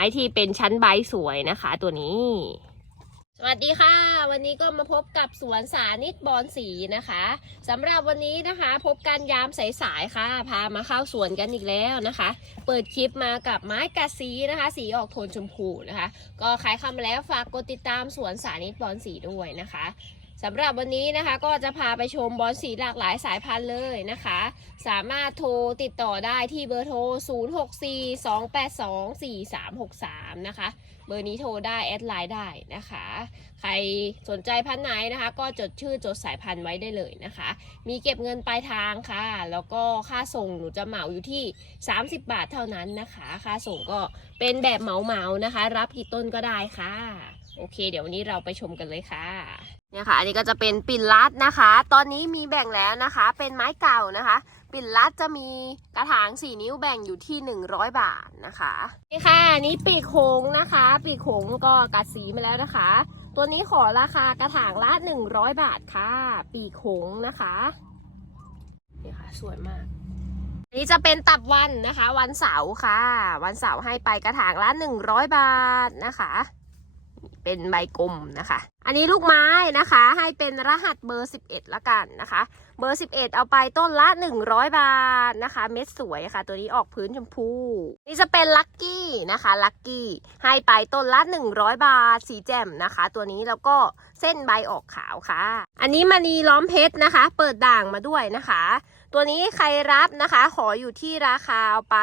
ม้ที่เป็นชั้นใบสวยนะคะตัวนี้ สวัสดีค่ะ วันนี้ก็มาพบกับสวนสานิตบอนสีนะคะสำหรับวันนี้นะคะ พบกันยามสายๆค่ะ พามาเข้าสวนกันอีกแล้วนะคะ เปิดคลิปมากับไม้กัดสีนะคะ สีออกโทนชมพูนะคะ ก็ข้ามาแล้วฝากกดติดตามสวนสานิตบอนสีด้วยนะคะ สำหรับวันนี้นะคะก็จะพาไปชมบอนสีหลากหลายสายพันธุ์เลยนะคะ สามารถโทรติดต่อได้ที่เบอร์โทร 0642824363 นะคะ เบอร์นี้โทรได้แอดไลน์ได้นะคะ ใครสนใจพันธุ์ไหนนะคะ ก็จดชื่อจดสายพันธุ์ไว้ได้เลยนะคะ มีเก็บเงินปลายทางค่ะ แล้วก็ค่าส่งหนูจะเหมาอยู่ที่ 30 บาทเท่านั้นนะคะ ค่าส่งก็เป็นแบบเหมาๆนะคะ รับกี่ต้นก็ได้ค่ะ โอเค เดี๋ยววันนี้เราไปชมกันเลยค่ะ เนี่ยค่ะ อันนี้ก็จะเป็นปิ่นลัดนะคะ ตอนนี้มีแบ่งแล้วนะคะ เป็นไม้เก่านะคะ ปิ่นลัดจะมีกระถาง 4 นิ้วแบ่งอยู่ที่ 100 บาทนะคะ นี่ค่ะอันนี้ปีกโขงนะคะ ปีกโขงก็กัดสีมาแล้วนะคะ ตัวนี้ขอราคากระถางละ 100 บาทค่ะ ปีกโขงนะคะ นี่ค่ะ สวยมากนนี้จะเป็นตับวันนะคะ วันเสาร์ค่ะ วันเสาร์ให้ไปกระถางละ 100 บาทนะคะ เป็นใบกลมนะคะ อันนี้ลูกไม้นะคะ ให้เป็นรหัสเบอร์ 11 ละกันนะคะ เบอร์ 11 เอาไปต้นละ 100 บาทนะคะ เม็ดสวยค่ะ ตัวนี้ออกพื้นชมพู นี่จะเป็นลัคกี้นะคะลัคกี้ให้ไปต้นละ 100 บาท สีแจ่มนะคะ ตัวนี้แล้วก็เส้นใบออกขาวค่ะ อันนี้มณีล้อมเพชรนะคะ เปิดด่างมาด้วยนะคะ ตัวนี้ใครรับนะคะ ขออยู่ที่ราคาเอาไป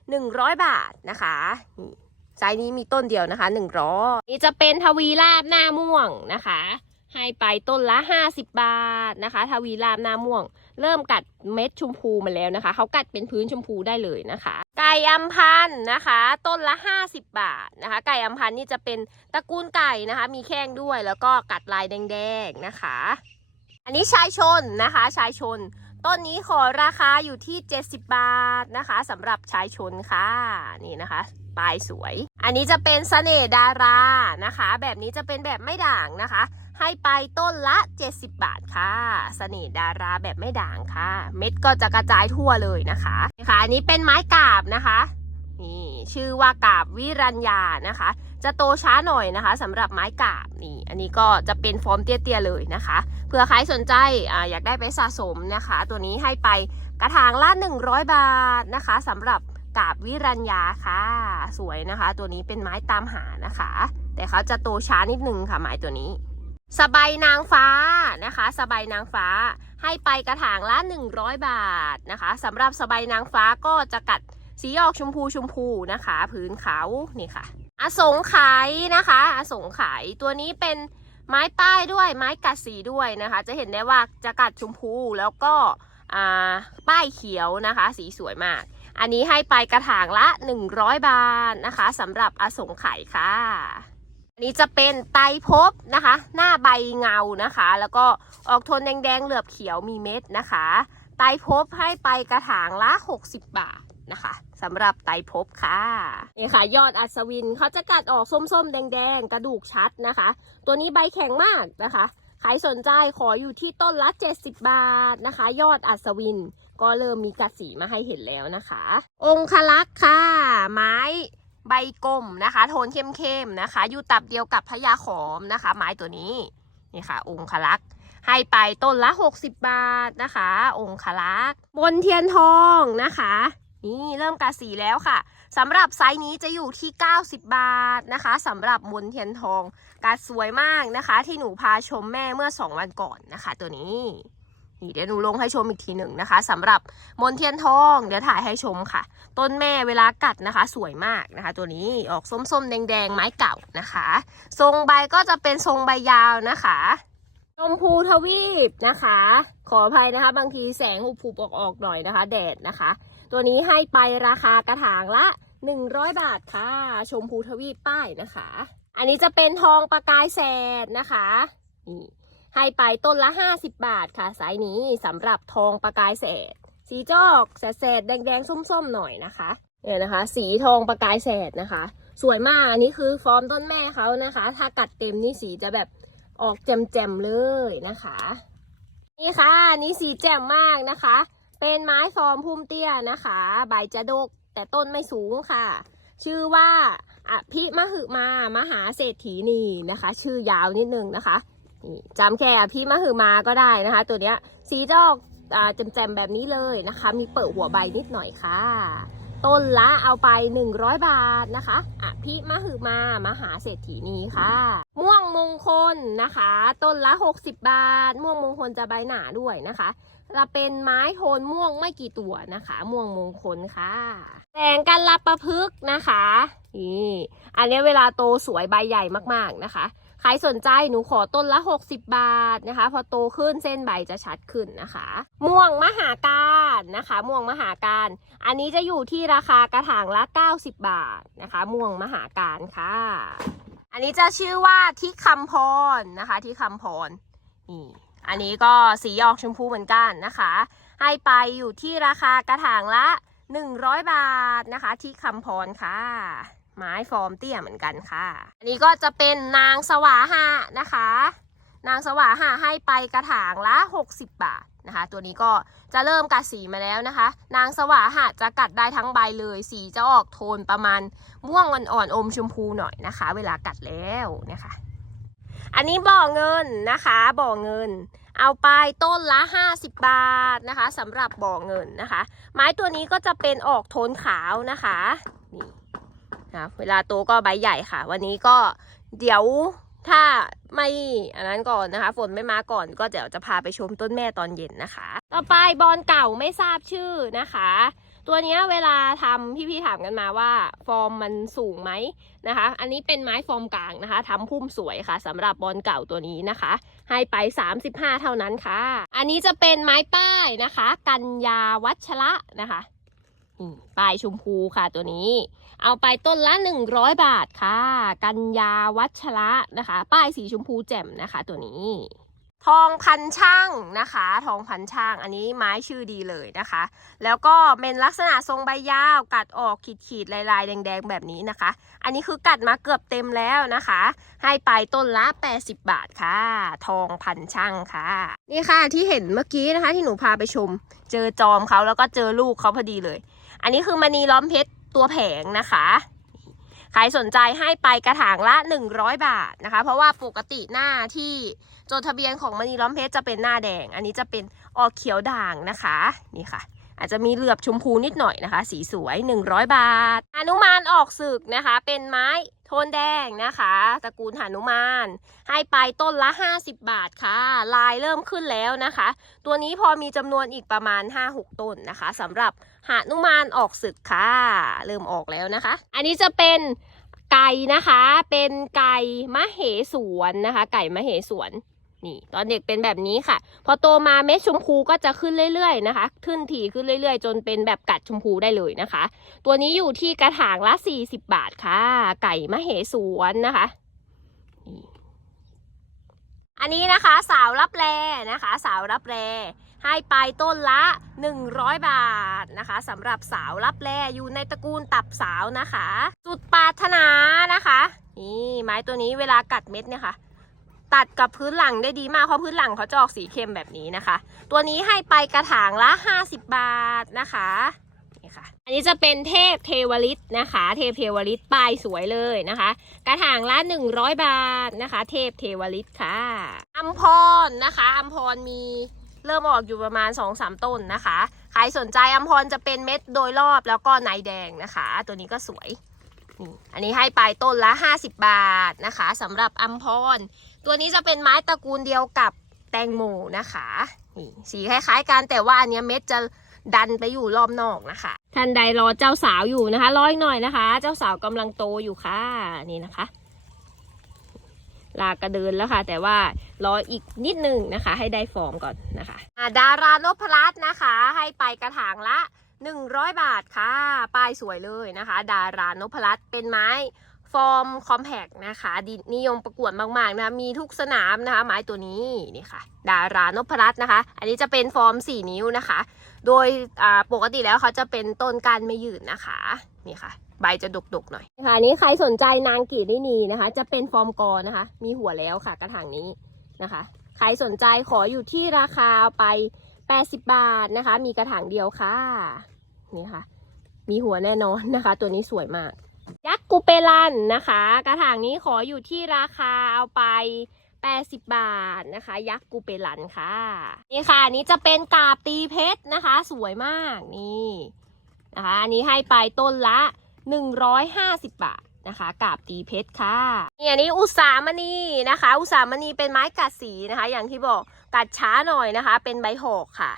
100 บาทนะคะนี่ ไซส์นี้มีต้นเดียวนะคะ100นี่จะเป็นทวีราบหน้าม่วงนะคะ ให้ไปต้นละ50บบาทนะคะ ทวีรามหน้าม่วง เริ่มกัดเม็ดชมพูมาแล้วนะคะ เขากัดเป็นพื้นชมพูได้เลยนะคะ ไก่อัมพันนะคะ ต้นละ50บบาทนะคะ ไก่อัมพันนี่จะเป็นตระกูลไก่นะคะ มีแข้งด้วยแล้วก็กัดลายแดงๆนะคะ อันนี้ชายชนนะคะ ชายชน ต้นนี้ขอราคาอยู่ที่ 70 บาทนะคะสำหรับชายชนค่ะ นี่นะคะปลายสวย อันนี้จะเป็นเสน่ห์ดารานะคะ แบบนี้จะเป็นแบบไม่ด่างนะคะ ให้ไปต้นละ 70 บาทค่ะเสน่ห์ดาราแบบไม่ด่างค่ะ เม็ดก็จะกระจายทั่วเลยนะคะนี่ค่ะอันนี้เป็นไม้กาบนะคะ นี่ ชื่อว่ากาบวิรัญญานะคะ จะโตช้าหน่อยนะคะสำหรับไม้กาบนี่อันนี้ก็จะเป็นฟอร์มเตี้ยๆเลยนะคะเผื่อใครสนใจออยากได้ไปสะสมนะคะ ตัวนี้ให้ไปกระถางละ100 บาทนะคะสำหรับกาบวิรัญญาค่ะ สวยนะคะ ตัวนี้เป็นไม้ตามหานะคะ แต่เขาจะโตช้านิดนึงค่ะไม้ตัวนี้สบายนางฟ้านะคะ สบายนางฟ้าให้ไปกระถางละ 100 บาทนะคะสำหรับสบายนางฟ้าก็จะกัด สีออกชมพูชมพูนะคะพื้นเขานี่ค่ะอสงไขยนะคะอสงไขยตัวนี้เป็นไม้ป้ายด้วยไม้กัดสีด้วยนะคะ จะเห็นได้ว่าจะกัดชมพูแล้วก็ป้ายเขียวนะคะ สีสวยมาก อันนี้ให้ไปกระถางละ 100 บาทนะคะสำหรับอสงไขยค่ะ อันนี้จะเป็นไตรภพนะคะ หน้าใบเงานะคะ แล้วก็ออกโทนแดงๆเหลือบเขียวมีเม็ดนะคะ ไตรภพให้ไปกระถางละ 60 บาท นะคะสำหรับไตรภพค่ะนี่ค่ะ ยอดอัศวินเขาจะกัดออกส้มๆ แดงๆ กระดูกชัดนะคะ ตัวนี้ใบแข็งมากนะคะใครสนใจขออยู่ที่ต้นละ 70 บาทนะคะ ยอดอัศวินก็เริ่มมีกัดสีมาให้เห็นแล้วนะคะ องคลักษ์ค่ะ ไม้ใบกลมนะคะ โทนเข้มๆนะคะ อยู่ตับเดียวกับพญาขอมนะคะ ไม้ตัวนี้นี่ค่ะ องคลักษ์ให้ไปต้นละ 60 บาทนะคะ องคลักษ์บนเทียนทองนะคะ นี่เริ่มกัดสีแล้วค่ะสำหรับไซส์นี้จะอยู่ที่ 90 บาทนะคะสำหรับบนเทียนทองกัดสวยมากนะคะ ที่หนูพาชมแม่เมื่อ 2 วันก่อนนะคะ ตัวนี้นี่เดี๋ยวหนูลงให้ชมอีกทีหนึ่งนะคะสำหรับมนเทียนทองเดี๋ยวถ่ายให้ชมค่ะ ต้นแม่เวลากัดนะคะ สวยมากนะคะ ตัวนี้ออกส้มๆ แดงๆ ไม้เก่านะคะ ทรงใบก็จะเป็นทรงใบยาวนะคะชมพูทวีปนะคะ ขออภัยนะคะ บางทีแสงหุบๆออกๆหน่อยนะคะ แดดนะคะ ตัวนี้ให้ไปราคากระถางละ 100 บาทค่ะ ชมพูทวีปป้ายนะคะ อันนี้จะเป็นทองประกายแสดนะคะนี่ให้ไปต้นละ 50 บาทค่ะไซส์นี้สำหรับทองประกายแสด สีจอกแสดแดงๆส้มๆหน่อยนะคะเนี่ยนะคะ สีทองประกายแสดนะคะ สวยมากอันนี้คือฟอร์มต้นแม่เขานะคะ ถ้ากัดเต็มนี่สีจะแบบออกแจ่มๆเลยนะคะ นี่ค่ะนนี้สีแจ่มมากนะคะ เป็นไม้ฟอร์มพุ่มเตี้ยนะคะ ใบจะดกแต่ต้นไม่สูงค่ะ ชื่อว่าอภิมหึมามหาเศรษฐีนีนะคะ ชื่อยาวนิดนึงนะคะจำแค่อภิมหึมาก็ได้นะคะ ตัวเนี้ยสีจะอกอ่าแจมๆแบบนี้เลยนะคะ มีเปิดหัวใบนิดหน่อยค่ะ ต้นละเอาไป 100 บาทนะคะอภิมหึมามหาเศรษฐีนีค่ะ ม่วงมงคลนะคะ ต้นละ 60 บาท ม่วงมงคลจะใบหนาด้วยนะคะ จะเป็นไม้โทนม่วงไม่กี่ตัวนะคะ ม่วงมงคลค่ะแสงกันรับประพฤกนะคะนี่อันนี้เวลาโตสวยใบใหญ่มากๆนะคะ ใครสนใจหนูขอต้นละ 60 บาทนะคะ พอโตขึ้นเส้นใบจะชัดขึ้นนะคะ ม่วงมหาการนะคะ ม่วงมหาการ อันนี้จะอยู่ที่ราคากระถางละ 90 บาทนะคะ ม่วงมหาการค่ะ อันนี้จะชื่อว่าที่คำพรนะคะที่คำพรนี่ อันนี้ก็สีออกชมพูเหมือนกันนะคะ ให้ไปอยู่ที่ราคากระถางละ 100 บาทนะคะ ที่คำพรค่ะ ไม้ฟอร์มเตี้ยเหมือนกันค่ะ อันนี้ก็จะเป็นนางสวาหะนะคะ นางสวาหะให้ไปกระถางละ 60 บาทนะคะ ตัวนี้ก็จะเริ่มกัดสีมาแล้วนะคะ นางสวาหะจะกัดได้ทั้งใบเลย สีจะออกโทนประมาณม่วงอ่อนๆอมชมพูหน่อยนะคะ เวลากัดแล้วนะคะ อันนี้บ่อเงินนะคะบ่อเงิน เอาไปต้นละ 50 บาทนะคะสำหรับบ่อเงินนะคะ ไม้ตัวนี้ก็จะเป็นออกโทนขาวนะคะนี่นะเวลาโตก็ใบใหญ่ค่ะ วันนี้ก็เดี๋ยวถ้าไม่อันนั้นก่อนนะคะ ฝนไม่มาก่อนก็เดี๋ยวจะพาไปชมต้นแม่ตอนเย็นนะคะ ต่อไปบอลเก่าไม่ทราบชื่อนะคะ ตัวนี้เวลาทำพี่ๆถามกันมาว่า ฟอร์มมันสูงไหมนะคะ อันนี้เป็นไม้ฟอร์มกลางนะคะทำพุ่มสวยค่ะสำหรับบอลเก่าตัวนี้นะคะ ให้ไป 35 เท่านั้นค่ะ อันนี้จะเป็นไม้ป้ายนะคะ กัญญาวัชระนะคะนี่ป้ายชมพูค่ะตัวนี้ เอาไปต้นละ 100 บาทค่ะ กัญญาวัชระนะคะ ป้ายสีชมพูแจ่มนะคะตัวนี้ ทองพันช่างนะคะ ทองพันช่างอันนี้ไม้ชื่อดีเลยนะคะ แล้วก็เป็นลักษณะทรงใบยาวกัดออกขีดขีดๆลายๆแดงๆ แบบนี้นะคะ อันนี้คือกัดมาเกือบเต็มแล้วนะคะ ให้ไปต้นละ 80 บาทค่ะ ทองพันช่างค่ะ นี่ค่ะที่เห็นเมื่อกี้นะคะที่หนูพาไปชม เจอจอมเขาแล้วก็เจอลูกเขาพอดีเลย อันนี้คือมณีล้อมเพชรตัวแผงนะคะใครสนใจให้ไปกระถางละ 100 บาทนะคะ เพราะว่าปกติหน้าที่ จดทะเบียนของมณีล้อมเพชรจะเป็นหน้าแดง อันนี้จะเป็นออกเขียวด่างนะคะ นี่ค่ะ อาจจะมีเหลือบชมพูนิดหน่อยนะคะ สีสวย 100 บาทหนุมานออกศึกนะคะ เป็นไม้โทนแดงนะคะ ตระกูลหนุมาน ให้ไปต้นละ 50 บาทค่ะ ลายเริ่มขึ้นแล้วนะคะ ตัวนี้พอมีจำนวนอีกประมาณ 5-6 ต้นนะคะสำหรับหานุมานออกศึกค่ะ เริ่มออกแล้วนะคะ อันนี้จะเป็นไก่นะคะ เป็นไก่มะเหสวนนะคะ ไก่มะเหสวน นี่ตอนเด็กเป็นแบบนี้ค่ะ พอโตมาเม็ดชมพูก็จะขึ้นเรื่อยๆนะคะ ขึ้นถี่ขึ้นเรื่อยๆ จนเป็นแบบกัดชมพูได้เลยนะคะ ตัวนี้อยู่ที่กระถางละ 40 บาทค่ะ ไก่มะเหสวนนะคะนี่อันนี้นะคะสาวรับแรนะคะ สาวรับแรให้ไปต้นละ 100 บาทนะคะสำหรับสาวรับแรอยู่ในตระกูลตับสาวนะคะ สุดปรารถนานะคะ นี่ไม้ตัวนี้เวลากัดเม็ดเนี่ยค่ะ ตัดกับพื้นหลังได้ดีมากเพราะพื้นหลังเขาจะออกสีเข้มแบบนี้นะคะ ตัวนี้ให้ไปกระถางละ 50 บาทนะคะนี่ค่ะ อันนี้จะเป็นเทพเทวฤทธิ์นะคะ เทพเทวฤทธิ์ป้ายสวยเลยนะคะ กระถางละ 100 บาทนะคะ เทพเทวฤทธิ์ค่ะอัมพรนะคะอัมพรมีเริ่มออกอยู่ประมาณ 2-3 ต้นนะคะ ใครสนใจอัมพรจะเป็นเม็ดโดยรอบแล้วก็ในแดงนะคะ ตัวนี้ก็สวยนี่อันนี้ให้ไปต้นละ 50 บาทนะคะสำหรับอัมพร ตัวนี้จะเป็นไม้ตระกูลเดียวกับแตงโมนะคะนี่สีคล้ายๆกันแต่ว่าอันเนี้ยเม็ดจะดันไปอยู่รอบนอกนะคะ ท่านใดรอเจ้าสาวอยู่นะคะรออีกหน่อยนะคะ เจ้าสาวกำลังโตอยู่ค่ะนี่นะคะ ลากระเดินแล้วค่ะ แต่ว่ารออีกนิดนึงนะคะ ให้ได้ฟอร์มก่อนนะคะอ่าดารานพรัตน์นะคะ ให้ไปกระถางละ 100 บาทค่ะป้ายสวยเลยนะคะ ดารานพรัตน์เป็นไม้ ฟอร์มคอมแพกนะคะดีนิยมประกวดมากๆนะคะมีทุกสนามนะคะ ไม้ตัวนี้นี่ค่ะ ดารานพรัตน์นะคะ อันนี้จะเป็นฟอร์ม 4 นิ้วนะคะ โดยปกติแล้วเขาจะเป็นต้นการไม่ยืดนะคะนี่ค่ะ ใบจะดกๆหน่อยค่ะนนี้ใครสนใจนางกีดินีนะคะ จะเป็นฟอร์มกอนะคะ มีหัวแล้วค่ะกระถางนี้นะคะ ใครสนใจขออยู่ที่ราคาไป 80 บาทนะคะ มีกระถางเดียวค่ะนี่ค่ะ มีหัวแน่นอนนะคะ ตัวนี้สวยมาก ยักษ์กูเปลันนะคะ กระถางนี้ขออยู่ที่ราคาเอาไป 80 บาทนะคะ ยักษ์กูเปลันค่ะ นี่ค่ะอันนี้จะเป็นกาบตีเพชรนะคะ สวยมากนี่นะคะ อันนี้ให้ไปต้นละ 150 บาทนะคะกาบตีเพชรค่ะนี่อันนี้อุสามณีนะคะ อุสามณีเป็นไม้กัดสีนะคะ อย่างที่บอกกัดช้าหน่อยนะคะ เป็นใบหอกค่ะ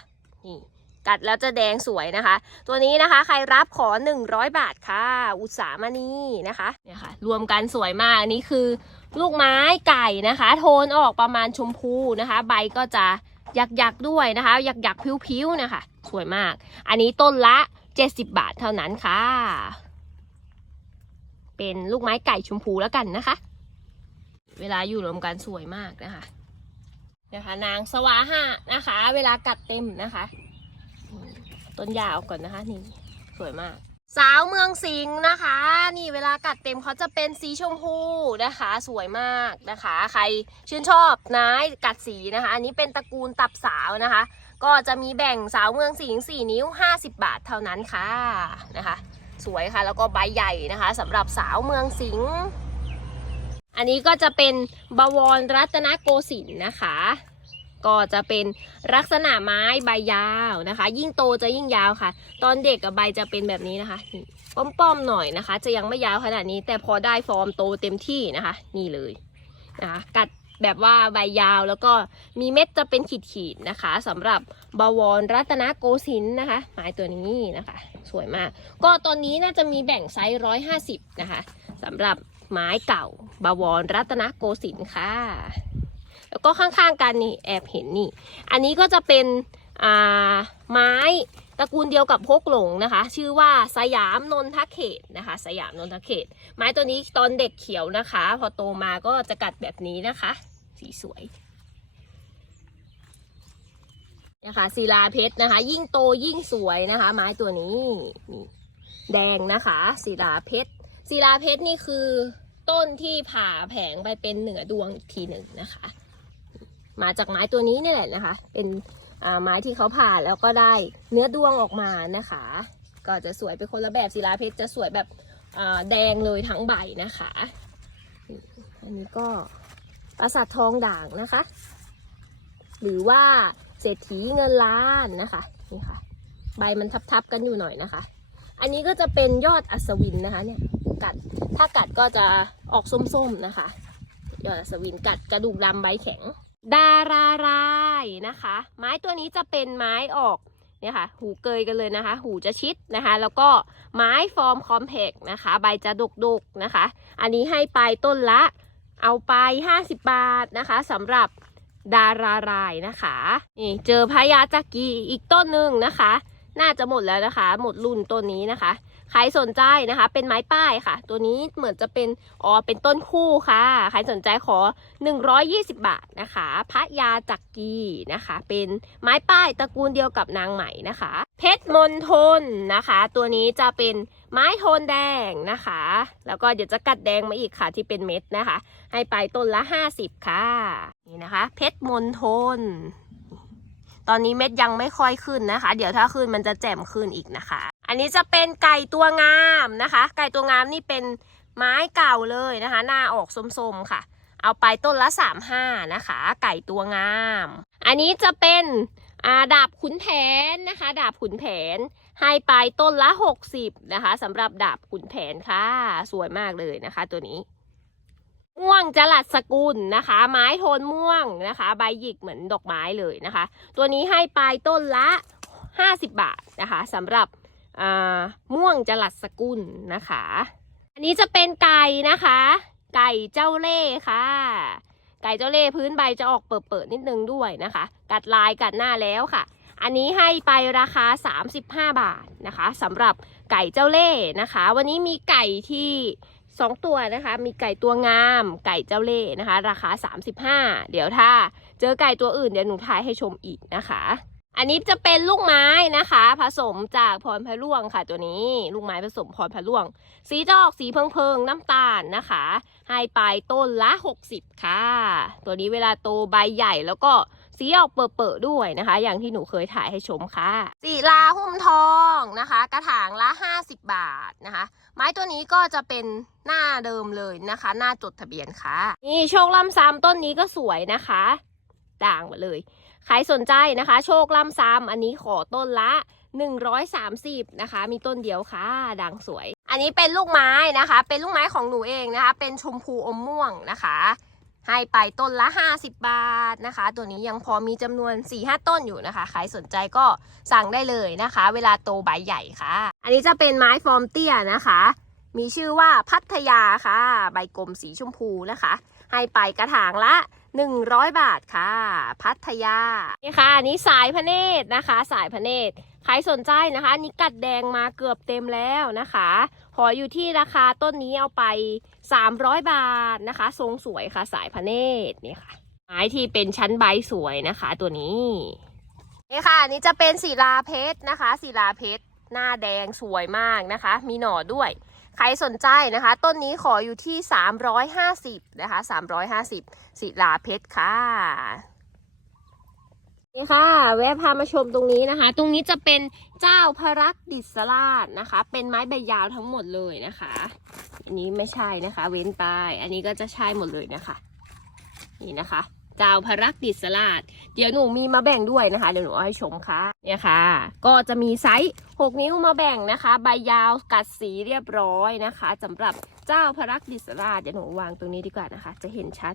นี่ กัดแล้วจะแดงสวยนะคะ ตัวนี้นะคะใครรับขอ 100 บาทค่ะ อุตสามณีนะคะเนี่ยค่ะ รวมกันสวยมากอันนี้คือลูกไม้ไก่นะคะ โทนออกประมาณชมพูนะคะ ใบก็จะหยักยักๆด้วยนะคะหยักยักๆพิ้วๆนะคะ สวยมาก อันนี้ต้นละ 70 บาทเท่านั้นค่ะ เป็นลูกไม้ไก่ชมพูแล้วกันนะคะ เวลาอยู่รวมกันสวยมากนะคะนะคะ นางสวาหะนะคะ เวลากัดเต็มนะคะ ต้นยาวก่อนนะคะ นี่สวยมาก สาวเมืองสิงห์นะคะ นี่เวลากัดเต็มเขาจะเป็นสีชมพูนะคะ สวยมากนะคะ ใครชื่นชอบนะกัดสีนะคะ อันนี้เป็นตระกูลตับสาวนะคะ ก็จะมีแบ่งสาวเมืองสิงห์4นิ้ว 50 บาทเท่านั้นค่ะนะคะ สวยค่ะแล้วก็ใบใหญ่นะคะสำหรับสาวเมืองสิงห์อันนี้ก็จะเป็นบวรรัตนโกสินทร์นะคะ ก็จะเป็นลักษณะไม้ใบยาวนะคะ ยิ่งโตจะยิ่งยาวค่ะ ตอนเด็กกับใบจะเป็นแบบนี้นะคะป้อมๆหน่อยนะคะ จะยังไม่ยาวขนาดนี้ แต่พอได้ฟอร์มโตเต็มที่นะคะ นี่เลยนะคะกัดแบบว่าใบยาวแล้วก็มีเม็ดจะเป็นขีดๆนะคะสำหรับบวรรัตนโกสินทร์นะคะไม้ตัวนี้นะคะ สวยมาก ก็ตอนนี้น่าจะมีแบ่งไซส์ร้อยห้าสิบนะคะสำหรับไม้เก่าบวรรัตนโกสินทร์ค่ะ แล้วก็ข้างๆกันนี่แอบเห็นนี่ อันนี้ก็จะเป็นอ่าไม้ตระกูลเดียวกับพกหลงนะคะ ชื่อว่าสยามนนทเขตนะคะ สยามนนทเขต ไม้ตัวนี้ตอนเด็กเขียวนะคะ พอโตมาก็จะกัดแบบนี้นะคะ สีสวยนะคะศิลาเพชรนะคะ ยิ่งโตยิ่งสวยนะคะ ไม้ตัวนี้นี่แดงนะคะศิลาเพชรศิลาเพชรนี่คือต้นที่ผ่าแผงไปเป็นเหนือดวงอีกทีหนึ่งนะคะ มาจากไม้ตัวนี้นี่แหละนะคะ เป็นไม้ที่เขาผ่าแล้วก็ได้เนื้อดวงออกมานะคะ ก็จะสวยเป็นคนละแบบศิลาเพชรจะสวยแบบแดงเลยทั้งใบนะคะ อันนี้ก็ปราสาททองด่างนะคะ หรือว่าเศรษฐีเงินล้านนะคะนี่ค่ะ ใบมันทับๆกันอยู่หน่อยนะคะ อันนี้ก็จะเป็นยอดอัศวินนะคะเนี่ยกัดถ้ากัดก็จะออกส้มๆนะคะ ยอดอัศวินกัดกระดูกดำใบแข็ง ดารารายนะคะ ไม้ตัวนี้จะเป็นไม้ออกเนี่ยค่ะ หูเกยกันเลยนะคะ หูจะชิดนะคะ แล้วก็ไม้ฟอร์มคอมเพกนะคะ ใบจะดกๆนะคะ อันนี้ให้ไปต้นละ เอาไป 50 บาทนะคะสำหรับดารารายนะคะนี่เจอพญาจักรีอีกต้นหนึ่งนะคะ น่าจะหมดแล้วนะคะ หมดรุ่นต้นนี้นะคะ ใครสนใจนะคะ เป็นไม้ป้ายค่ะ ตัวนี้เหมือนจะเป็นอ๋อเป็นต้นคู่ค่ะ ใครสนใจขอ 120 บาทนะคะพระยาจักรีนะคะ เป็นไม้ป้ายตระกูลเดียวกับนางไหมนะคะ เพชรมนทนนะคะ ตัวนี้จะเป็นไม้โทนแดงนะคะ แล้วก็เดี๋ยวจะกัดแดงมาอีกค่ะที่เป็นเม็ดนะคะ ให้ไปต้นละ 50 ค่ะ นี่นะคะ เพชรมนทน ตอนนี้เม็ดยังไม่ค่อยขึ้นนะคะ เดี๋ยวถ้าขึ้นมันจะแจ่มขึ้นอีกนะคะ อันนี้จะเป็นไก่ตัวงามนะคะ ไก่ตัวงามนี่เป็นไม้เก่าเลยนะคะ หน้าออกส้มๆค่ะ เอาไปต้นละ35นะคะ ไก่ตัวงาม อันนี้จะเป็นาดาบขุนแผนนะคะ ดาบขุนแผนให้ไปต้นละ 60 นะคะสำหรับดาบขุนแผนค่ะ สวยมากเลยนะคะตัวนี้ ม่วงจรัสสกุลนะคะ ไม้โทนม่วงนะคะ ใบหยิกเหมือนดอกไม้เลยนะคะ ตัวนี้ให้ไปต้นละ 50 บาทนะคะสำหรับม่วงจรัสสกุลนะคะ อันนี้จะเป็นไก่นะคะ ไก่เจ้าเล่ห์ค่ะ ไก่เจ้าเล่ห์พื้นใบจะออกเปิดๆนิดนึงด้วยนะคะ กัดลายกัดหน้าแล้วค่ะ อันนี้ให้ไปราคา 35 บาทนะคะสำหรับไก่เจ้าเล่ห์นะคะ วันนี้มีไก่ที่ สองตัวนะคะ มีไก่ตัวงาม ไก่เจ้าเล่ห์นะคะ ราคา 35 เดี๋ยวถ้าเจอไก่ตัวอื่นเดี๋ยวหนูถ่ายให้ชมอีกนะคะ อันนี้จะเป็นลูกไม้นะคะ ผสมจากพรพะร่วงค่ะตัวนี้ ลูกไม้ผสมพรพะร่วง สีจะอกสีเพิงๆน้ำตาลนะคะให้ไปต้นละ 60 ค่ะ ตัวนี้เวลาโตใบใหญ่แล้วก็ สีออกเปิดๆด้วยนะคะ อย่างที่หนูเคยถ่ายให้ชมค่ะสีลาหุ้มทองนะคะ กระถางละ 50 บาทนะคะ ไม้ตัวนี้ก็จะเป็นหน้าเดิมเลยนะคะ หน้าจดทะเบียนค่ะ นี่โชคล่ำซ้ำต้นนี้ก็สวยนะคะ ด่างมาเลยใครสนใจนะคะ โชคล่ำซ้ำอันนี้ขอต้นละ 130 นะคะ มีต้นเดียวค่ะ ด่างสวย อันนี้เป็นลูกไม้นะคะ เป็นลูกไม้ของหนูเองนะคะ เป็นชมพูอมม่วงนะคะ ให้ไปต้นละ 50 บาทนะคะ ตัวนี้ยังพอมีจำนวน 4-5 ต้นอยู่นะคะ ใครสนใจก็สั่งได้เลยนะคะ เวลาโตใบใหญ่ค่ะ อันนี้จะเป็นไม้ฟอร์มเตี้ยนะคะ มีชื่อว่าพัทยาค่ะ ใบกลมสีชมพูนะคะ ให้ไปกระถางละ 100 บาทค่ะ พัทยานี่ค่ะอันนี้สายพระเนตรนะคะ สายพระเนตร ครสนใจนะคะนี้กัดแดงมาเกือบเต็มแล้วนะคะขออยู่ที่ราคาต้นนี้เอาไป 300 บาทนะคะ ทรงสวยค่ะสายพระเนตรนี่ค่ะ ไม้ที่เป็นชั้นใบสวยนะคะ ตัวนี้นี่ค่ะนี้จะเป็นศิลาเพชรนะคะศิลาเพชรหน้าแดงสวยมากนะคะ มีหน่อด้วย ใครสนใจนะคะ ต้นนี้ขออยู่ที่ 350นะคะ350ศิลาเพชรค่ะ นี่ค่ะ แวะพามาชมตรงนี้นะคะ ตรงนี้จะเป็นเจ้าพระรักดิสราชนะคะ เป็นไม้ใบยาวทั้งหมดเลยนะคะ อันนี้ไม่ใช่นะคะ เว้นไป อันนี้ก็จะใช่หมดเลยนะคะ นี่นะคะ เจ้าพระรักดิสราชเดี๋ยวหนูมีมาแบ่งด้วยนะคะ เดี๋ยวหนูเอาให้ชมค่ะ เนี่ยค่ะ ก็จะมีไซส์ 6 นิ้วมาแบ่งนะคะ ใบยาวกัดสีเรียบร้อยนะคะสำหรับเจ้าพระรักดิสราชเดี๋ยวหนูวางตรงนี้ดีกว่านะคะ จะเห็นชัด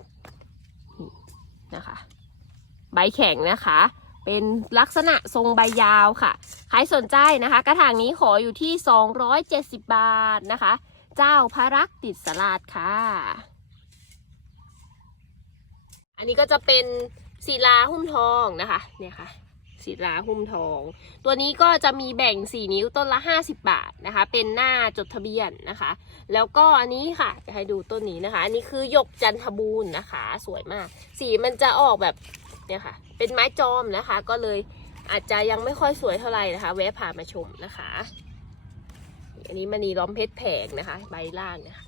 นะคะ ใบแข็งนะคะ เป็นลักษณะทรงใบยาวค่ะ ใครสนใจนะคะ กระถางนี้ขออยู่ที่ 270 บาทนะคะ เจ้าพระรักติดสลาดค่ะ อันนี้ก็จะเป็นศิลาหุ้มทองนะคะ เนี่ยค่ะศิลาหุ้มทอง ตัวนี้ก็จะมีแบ่ง 4 นิ้วต้นละ 50 บาทนะคะ เป็นหน้าจดทะเบียนนะคะ แล้วก็อันนี้ค่ะ จะให้ดูต้นนี้นะคะ อันนี้คือหยกจันทบูรณ์นะคะ สวยมาก สีมันจะออกแบบ เนี่ยค่ะ เป็นไม้จอมนะคะ ก็เลยอาจจะยังไม่ค่อยสวยเท่าไหร่นะคะ แวะผ่านมาชมนะคะ อันนี้มณีล้อมเพชรแผงนะคะ ใบล่างนะคะ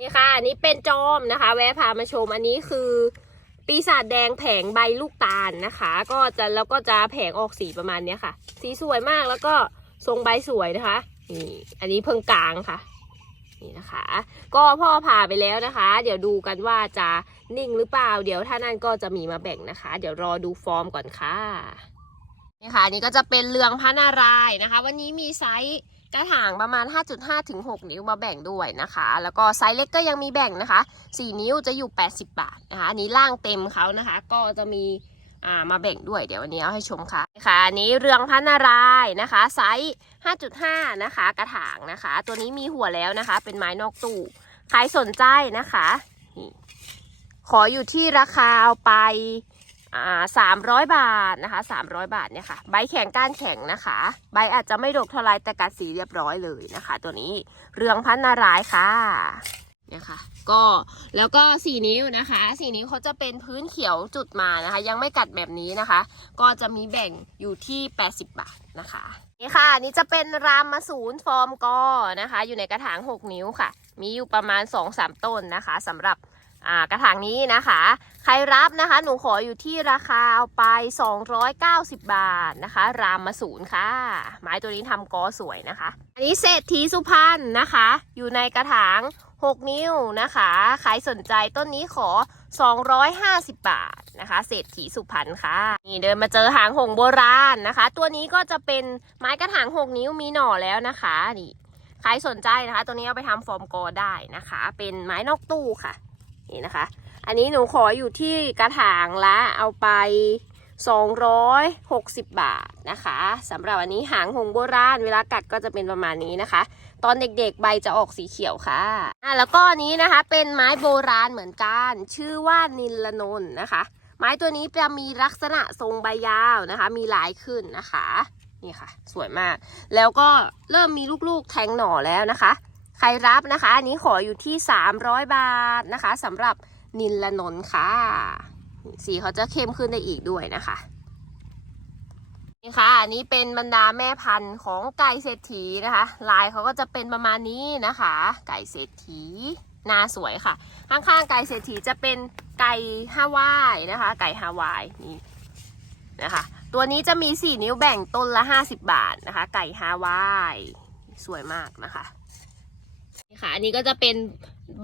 นี่ค่ะอันนี้เป็นจอมนะคะ แวะพามาชม อันนี้คือ ปีศาจแดงแผงใบลูกตาลนะคะ ก็จะแล้วก็จะแผงออกสีประมาณเนี้ยค่ะ สีสวยมากแล้วก็ทรงใบสวยนะคะนี่อันนี้เพิ่งกลางค่ะ นี่นะคะ ก็พ่อผ่าไปแล้วนะคะ เดี๋ยวดูกันว่าจะนิ่งหรือเปล่า เดี๋ยวถ้านั่นก็จะมีมาแบ่งนะคะ เดี๋ยวรอดูฟอร์มก่อนค่ะนี่ค่ะนนี่ก็จะเป็นเรืองพระนารายณ์นะคะ วันนี้มีไซส์กระถางประมาณ 5.5ถึง6นิ้วมาแบ่งด้วยนะคะ แล้วก็ไซส์เล็กก็ยังมีแบ่งนะคะ 4 นิ้วจะอยู่ 80 บาทนะคะอันนี้ล่างเต็มเขานะคะ ก็จะมี อ่ามาแบ่งด้วยเดี๋ยววันนี้เอาให้ชมค่ะค่ะอันนี้เรืองพระนารายนะคะ ไซส์ 5.5 นะคะ กระถางนะคะ ตัวนี้มีหัวแล้วนะคะ เป็นไม้นอกตู้ใครสนใจนะคะขออยู่ที่ราคาเอาไปอ่าสามร้อยบาทนะคะสามร้อยบาทเนี่ยค่ะ ใบแข็งก้านแข็งนะคะ ใบอาจจะไม่ดกเท่าไรแต่กัดสีเรียบร้อยเลยนะคะ ตัวนี้เรืองพันนารายค่ะ เนี่ยค่ะ ก็แล้วก็สี่นิ้วนะคะสี่นิ้วเขาจะเป็นพื้นเขียวจุดมานะคะ ยังไม่กัดแบบนี้นะคะ ก็จะมีแบ่งอยู่ที่ 80 บาทนะคะนี่ค่ะอันนี่จะเป็นรามมาศูนย์ฟอร์มกอนะคะ อยู่ในกระถาง 6 นิ้วค่ะ มีอยู่ประมาณ 2-3 ต้นนะคะสำหรับกระถางนี้นะคะ ใครรับนะคะ หนูขออยู่ที่ราคาเอาไป 290 บาทนะคะ รามมาศูนย์ค่ะ ไม้ตัวนี้ทำกอสวยนะคะ อันนี้เศรษฐีสุพรรณนะคะ อยู่ในกระถาง 6 นิ้วนะคะใครสนใจต้นนี้ขอ 250 บาทนะคะเศรษฐีสุพรรณค่ะ นี่เดินมาเจอหางหงโบราณนะคะ ตัวนี้ก็จะเป็นไม้กระถาง 6 นิ้วมีหน่อแล้วนะคะนี่ใครสนใจนะคะ ตัวนี้เอาไปทำฟอร์มกอได้นะคะ เป็นไม้นอกตู้ค่ะ นี่นะคะ อันนี้หนูขออยู่ที่กระถางละเอาไป 260 บาทนะคะสำหรับอันนี้หางหงโบราณ เวลากัดก็จะเป็นประมาณนี้นะคะ ตอนเด็กๆใบจะออกสีเขียวค่ะอะ แล้วก็นี้นะคะเป็นไม้โบราณเหมือนกัน ชื่อว่านิลนนนะคะ ไม้ตัวนี้จะมีลักษณะทรงใบยาวนะคะ มีลายขึ้นนะคะนี่ค่ะ สวยมาก แล้วก็เริ่มมีลูกๆแทงหน่อแล้วนะคะ ใครรับนะคะ อันนี้ขออยู่ที่ 300 บาทนะคะสำหรับนิลนนค่ะ สีเขาจะเข้มขึ้นได้อีกด้วยนะคะนี่ค่ะอันนี้เป็นบรรดาแม่พันธุ์ของไก่เศรษฐีนะคะ ลายเขาก็จะเป็นประมาณนี้นะคะ ไก่เศรษฐีหน้าสวยค่ะ ข้างๆไก่เศรษฐีจะเป็นไก่ฮาวายนะคะ ไก่ฮาวายนี่นะคะ ตัวนี้จะมี 4 นิ้วแบ่งต้นละ 50 บาทนะคะ ไก่ฮาวาย สวยมากนะคะ นี่ค่ะ อันนี้ก็จะเป็น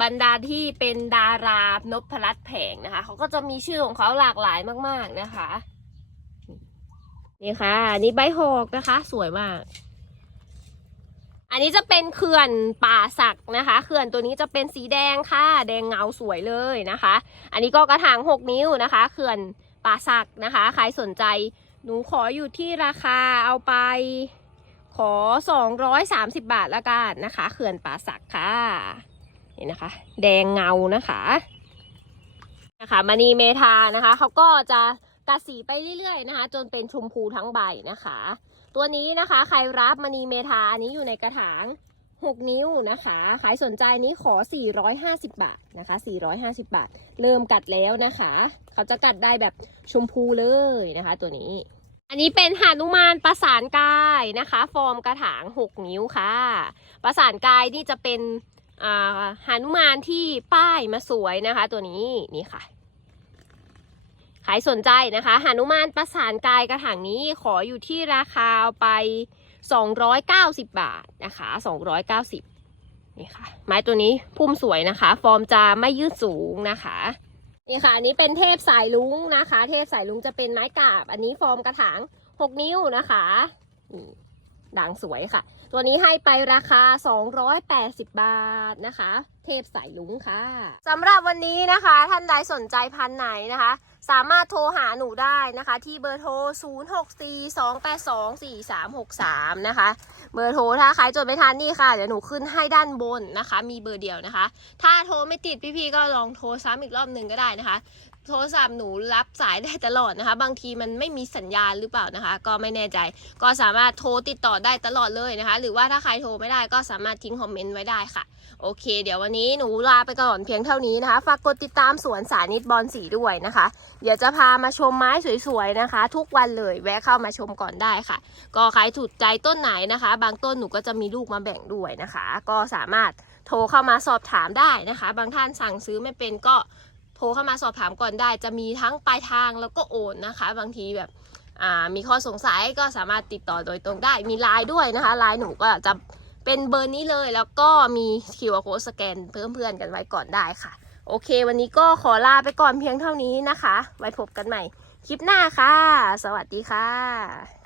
บรรดาที่เป็นดารานพรัตแผงนะคะ เขาก็จะมีชื่อของเขาหลากหลายมาก ๆนะคะ นี่ค่ะ อันนี่ใบหอกนะคะ สวยมาก อันนี้จะเป็นเขื่อนป่าสักนะคะ เขื่อนตัวนี้จะเป็นสีแดงค่ะ แดงเงาสวยเลยนะคะ อันนี้ก็กระถาง6นิ้วนะคะ เขื่อนป่าสักนะคะ ใครสนใจ หนูขออยู่ที่ราคาเอาไป ขอ 230 บาทละกันนะคะ เขื่อนป่าสักค่ะนี่นะคะ แดงเงานะคะนะคะมณีเมทานะคะเขาก็จะกัดสีไปเรื่อยๆนะคะ จนเป็นชมพูทั้งใบนะคะ ตัวนี้นะคะ ใครรับมณีเมทาอันนี้อยู่ในกระถาง 6 นิ้วนะคะใครสนใจนี้ขอ 450 บาทนะคะ 450 บาท เริ่มกัดแล้วนะคะ เขาจะกัดได้แบบชมพูเลยนะคะ ตัวนี้ อันนี้เป็นหานุมานประสานกายนะคะ ฟอร์มกระถาง 6 นิ้วค่ะ ประสานกายนี่จะเป็นหานุมานที่ป้ายมาสวยนะคะ ตัวนี้นี่ค่ะใครสนใจนะคะหานุมานประสานกายกระถางนี้ขออยู่ที่ราคาเอาไป 290 บาทนะคะ 290นี่ค่ะ ไม้ตัวนี้พุ่มสวยนะคะ ฟอร์มจะไม่ยืดสูงนะคะ นี่ค่ะอันนี้เป็นเทพสายลุงนะคะ เทพสายลุงจะเป็นไม้กาบ อันนี้ฟอร์มกระถาง 6 นิ้วนะคะนี่ ด่างสวยค่ะ ตัวนี้ให้ไปราคา 280 บาทนะคะ เทพสายลุงค่ะสำหรับวันนี้นะคะ ท่านใดสนใจพันไหนนะคะ สามารถโทรหาหนูได้นะคะ ที่เบอร์โทร 0642824363 นะคะ เบอร์โทรถ้าใครจดไม่ทันนี่ค่ะ เดี๋ยวหนูขึ้นให้ด้านบนนะคะ มีเบอร์เดียวนะคะ ถ้าโทรไม่ติดพี่ๆก็ลองโทรซ้ำอีกรอบหนึ่งก็ได้นะคะ โทรศัพท์หนูรับสายได้ตลอดนะคะ บางทีมันไม่มีสัญญาณหรือเปล่านะคะ ก็ไม่แน่ใจ ก็สามารถโทรติดต่อได้ตลอดเลยนะคะ หรือว่าถ้าใครโทรไม่ได้ก็สามารถทิ้งคอมเมนต์ไว้ได้ค่ะ โอเค เดี๋ยววันนี้หนูลาไปก่อนเพียงเท่านี้นะคะ ฝากกดติดตามสวนสานิตบอลสีด้วยนะคะ เดี๋ยวจะพามาชมไม้สวยๆนะคะ ทุกวันเลยแวะเข้ามาชมก่อนได้ค่ะ ก็ใครถูกใจต้นไหนนะคะ บางต้นหนูก็จะมีลูกมาแบ่งด้วยนะคะ ก็สามารถโทรเข้ามาสอบถามได้นะคะ บางท่านสั่งซื้อไม่เป็นก็ ทรเข้ามาสอบถามก่อนได้ จะมีทั้งปลายทางแล้วก็โอนนะคะ บางทีแบบมีข้อสงสัยก็สามารถติดต่อโดยตรงได้มีไลน์ด้วยนะคะไลน์หนูก็จะเป็นเบอร์นี้เลยแล้วก็มี QR code สแกนเพิ่มเพื่อนกันไว้ก่อนได้ค่ะ โอเค วันนี้ก็ขอลาไปก่อนเพียงเท่านี้นะคะ ไว้พบกันใหม่คลิปหน้าค่ะ สวัสดีค่ะ